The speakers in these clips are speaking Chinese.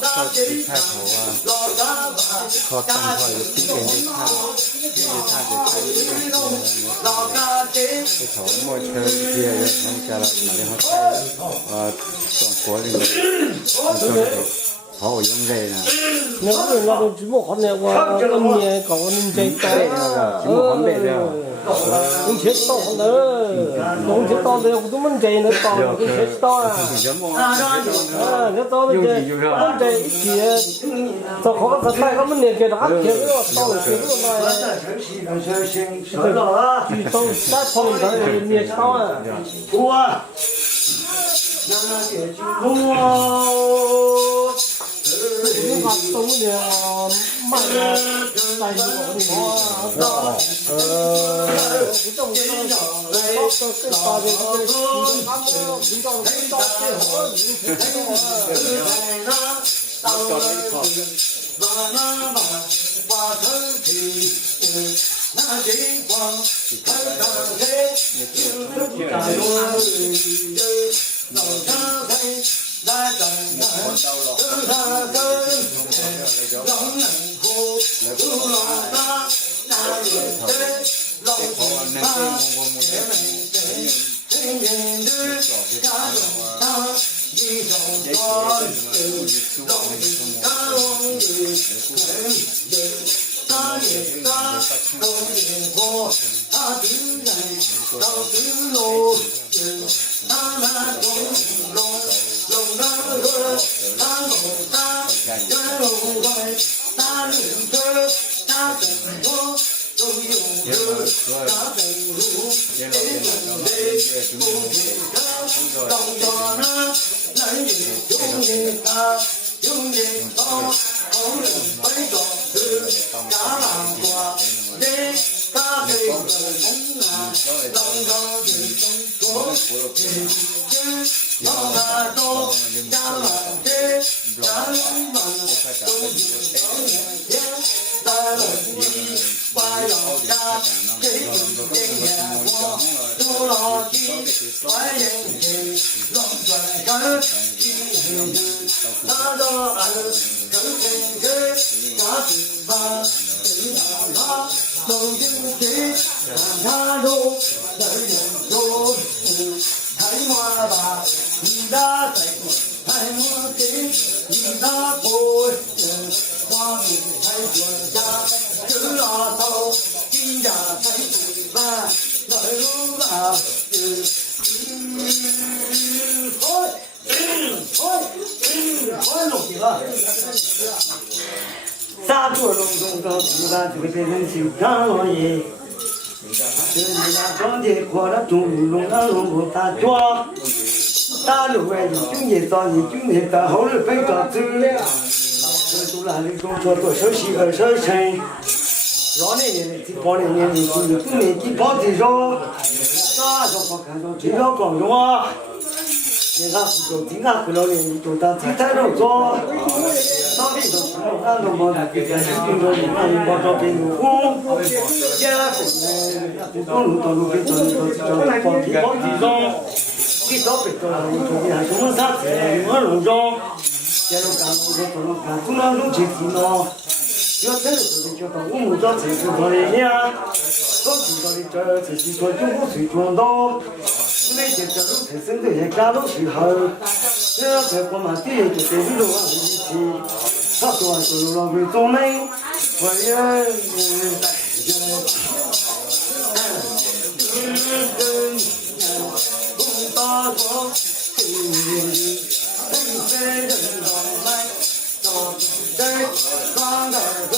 เขาติดท่าเขาว่าเขาตั้งคอยที่เป็นที่ท่าจะท่าที่เขาหมดเธอเพียร์มันจะมาเรียกเขาใช้ส่งหัวเลยมันต้องเขายังไงนะnếu người lao động chỉ một con này qua con nhà có nên chơi tay cũng chết to không đó cũng chết to thì cũng mình chơi nữa to cũng chết to nếu to mình chơi ít kia sao khó có tay có mình liền chơi đó chơi nó to là chơi nó này chỉ to sát phong cái liền to à những hoạt động thì mạnh tài liệu của mình nó cái trong cái to thì cái chúng ta杀猪隆中高不干就会变成修长落叶，这里那庄稼过了中龙啊龙不打庄，打路外一军也早一军也到后来被搞走了，这都哪里工作多少时二十成，让那年的包的年龄就不年纪包的少，啥都不看到最少光荣啊。你看不走，经常回老人，你就当地产肉做，当地都是弄干弄包的，给家庭工作人员包照片入户，结婚呢，不光路道路给做的都是叫包皮包地上，给照片做了，你做的还什么啥子，我弄上，结了干工作做了干，总了弄起地了，要这就是叫到我们这才是做的呀，早知道的这才是做中国最重要。那些这路才生的也干了时候，这才过嘛地就得一路往一起，他说是老贵中美，我也不打错，非人老来，到这双儿子，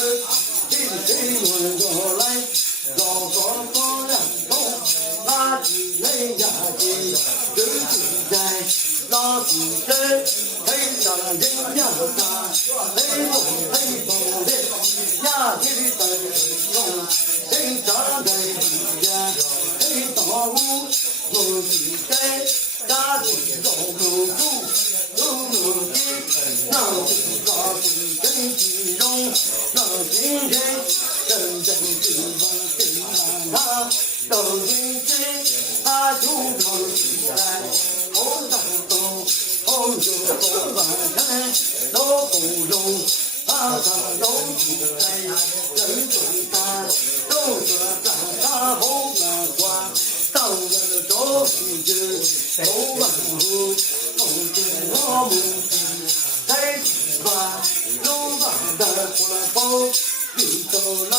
一轮过来，老高高人头。那几人家的真实在，那几人黑上人家的，黑不的，呀的灯笼，黑上的家，黑到屋，我几人家的肉骨，那几个真肌肉，那今天真指望谁让他都因。他就头起来，头上头，头红酒红万山，老红龙，阿萨老虎在人中山，都说咱大红那关，到了周西子，走万户，红军我母亲在西关，龙王的火炮，你走来，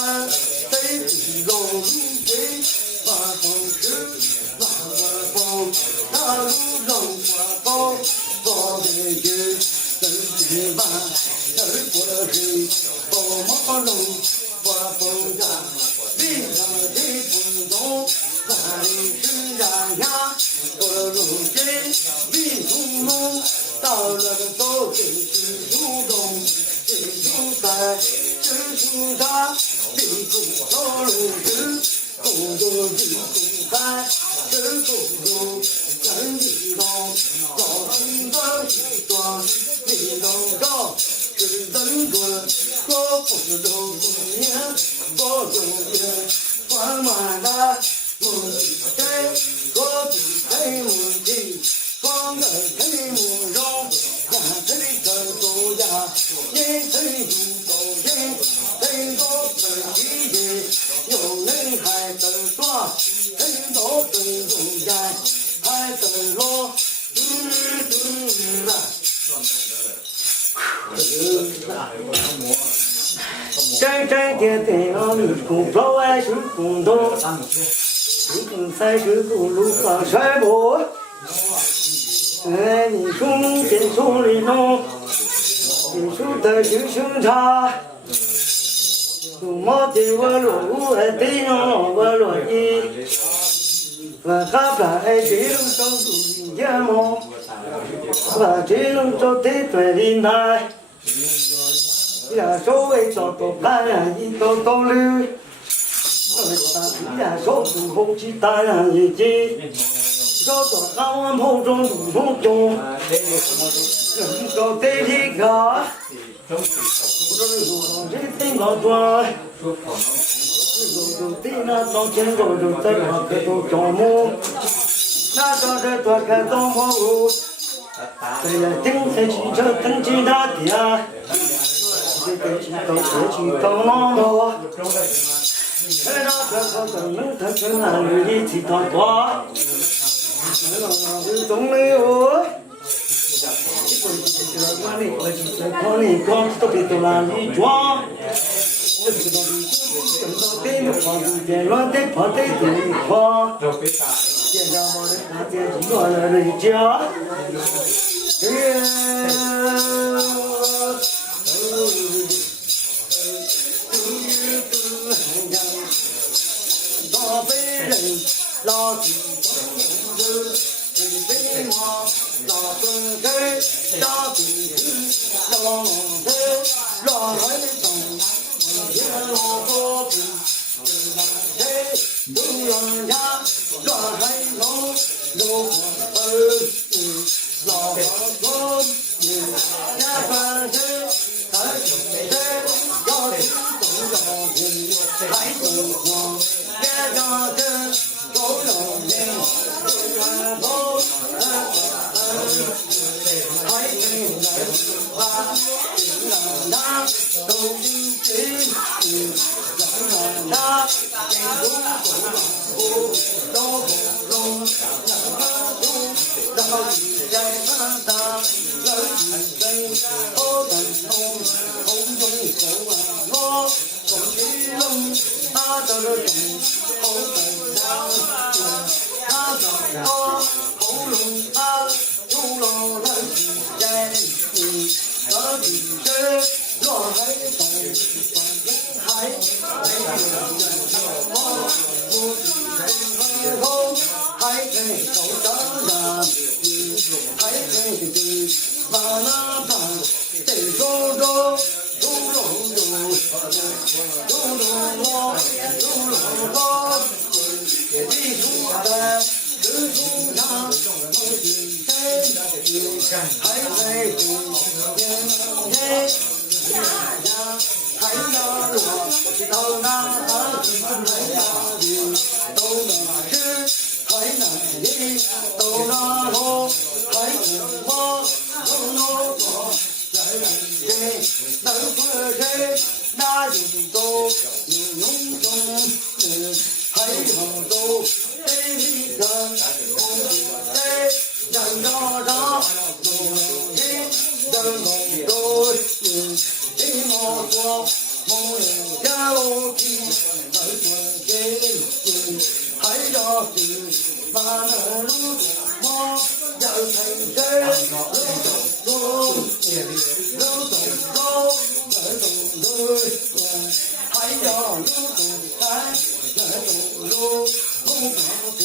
在地龙路边，发风时，发风，大路龙火炮，放的是。真是吧，人过了水，宝马龙，刮风大，地上的不动，哪里是呀呀？过了路边，地中龙，到了个走进是树中，是树在，是树上，地中走路时，公主地中在，是公主真地动，高兴的西装。你能高是人棍，我不都不念，我就念，关满了母亲，我比谁母亲，光个谁母肉，呀谁个走呀，人谁不走人，谁都自己有人还得抓，谁都最中间还得落，真真的对了，你公婆还是公道，你公才是公路放甩不？哎，你公跟手里弄，你手的就生茶，有毛的我落，还得让我落地，我哈巴还得让上土里眼毛，我这能找得对的来。呀，手为找到盘呀，一刀刀绿。呀，手不红旗打上一斤，找到汉王头中路中中，人高得一个，这顶高砖，就得那当天高就在那个都招募，那当这多看东木，这呀顶在汽车登记大地。这个去到这去到那么，看到这个灯笼它跟那里去到多，总没有。哪里我去在哪里光都别到哪里装，这个东西等到对的话就变乱的跑得对狂，现在我的大姐就落了人家，老辈人老子懂事，为嘛老孙给大弟弟老子老孩子我天老多病，谁都让家老孩子老老老也算是还是要去走绕平，还走光，也让人走绕平，然后还没来吧，让他都进去，让他进入走路，走不拢，让他走，然后你再看他。好灯笼，红中走啊落，红旗龙，大灯笼，好灯亮，大灯光，红龙啊，有老人在里，大地是落海东，海没有人望，不知后还得走上山，还得把那把得走走，走走走，走走，地主在日出上，梦里在还在天呀，海呀落，到那海呀里，到那是海那里，到那头。海古莫龙龙多，人人能做人，那有多有勇中，还有多得力人，人人让让龙人人龙多，你莫说梦里家路去，能做人，还要是马能路。我要成真，还要路山，路不放弃，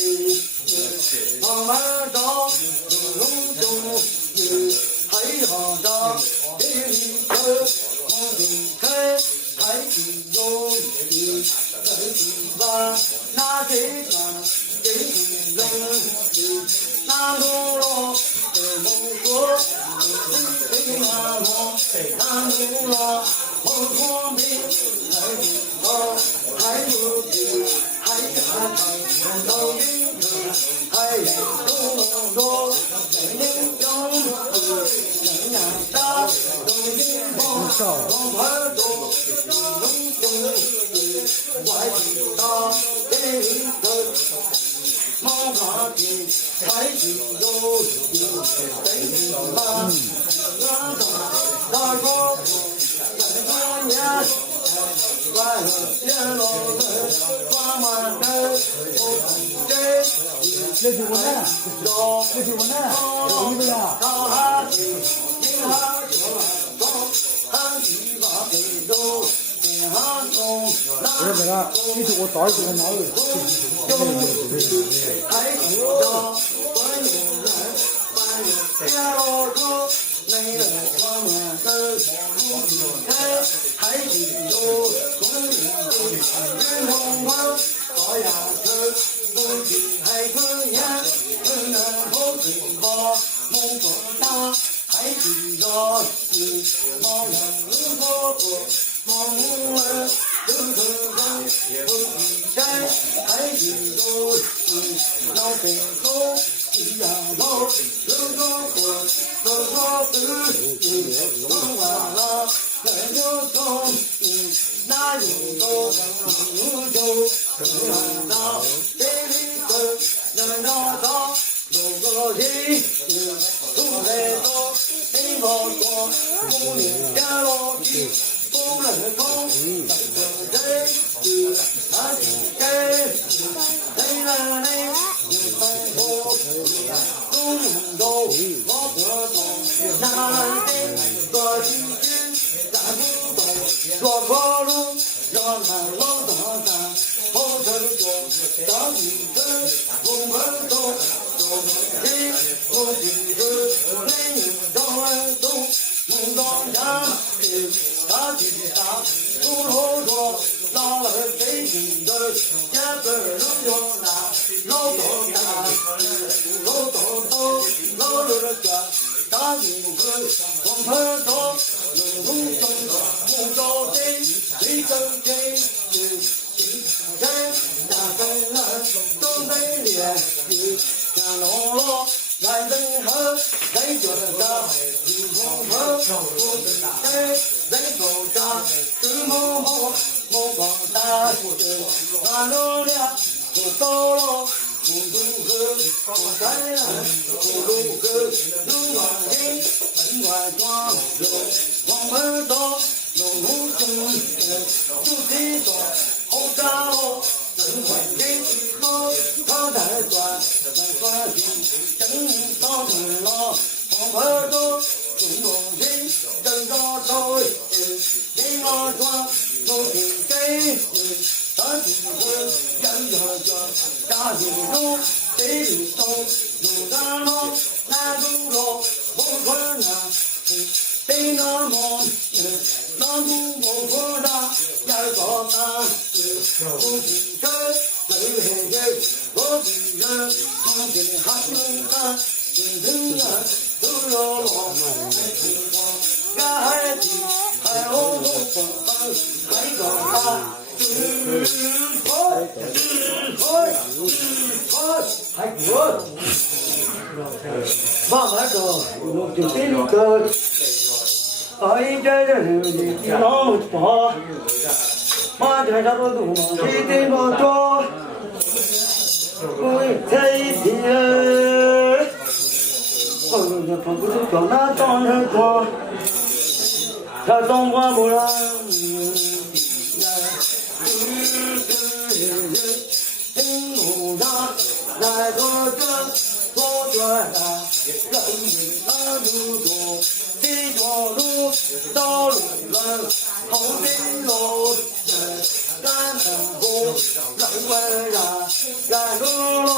慢慢找路中，还要找第一个我离开，还是有你的地方，那地方给你人。那路路的梦说，你那梦，那路路梦说你还不到，还不去，还看看到你还路路人中人呀大，都是梦，梦儿多，梦中外地大，给的。梦话题，还是有真话。那说3年，完了天老的，爸妈的，这是我呢，这是我呢，有一个呀。不是这个，你说我找一个哪位？还滚！慢慢走，我就得路个。哎，这地方不错，马家差不多嘛，一定不多。我在一天，我这跑不出叫那张人多，他总管不了。天路上来个这左转啊，人那路多，这条路道路人，后面路干成功，人为啊，干路了，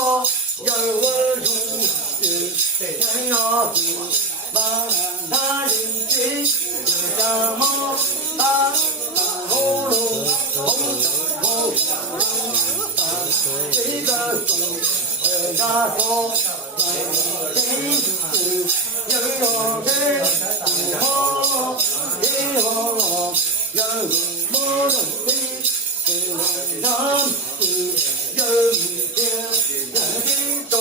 人为主，天要是把他人心，人家么大后路后这个手那手，真是有人好，有人莫能比，让有钱人都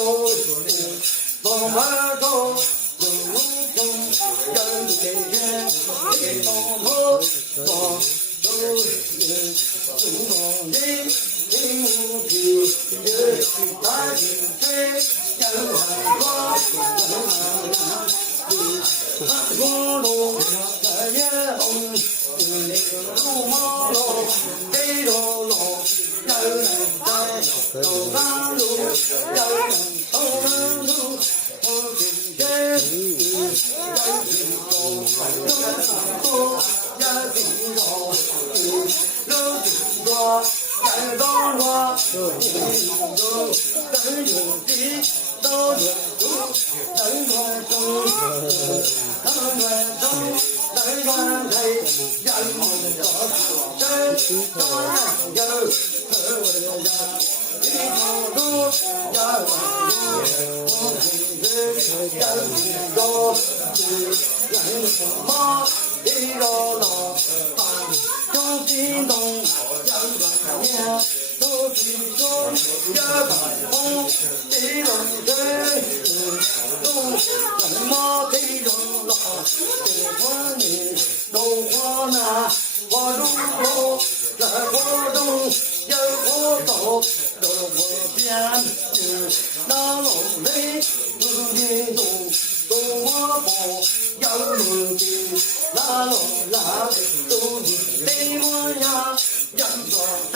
往外走，人钱你懂么？都是中国人。听不平，大清水，人海光，公路这也红，路马路北路路，人在走南路，人走南路，我今天人行走，路上多也挺好，路挺多。人当我，人有地，道有路，人管中，人管中，人管内，人们做真，当然有人一条路，要万路，我平时人多，人马一路路，有叮咚，人管都是说也把风一路路什么的人了，我你都我那我如果在活动有活动都我变那路里不运动都我不有路的那路来都你对我呀人做大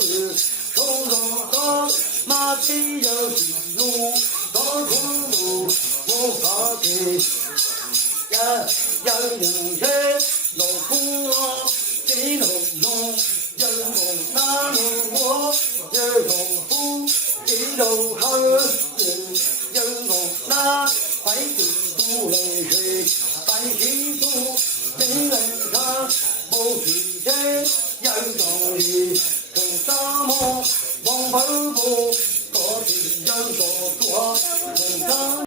事从容高马蹄有路高公路无法去人人路公路地路路人路那路我人路虎地路好人路那白地土雷水白地土人人上不提人人中里从沙漠往北部，各地人所多，从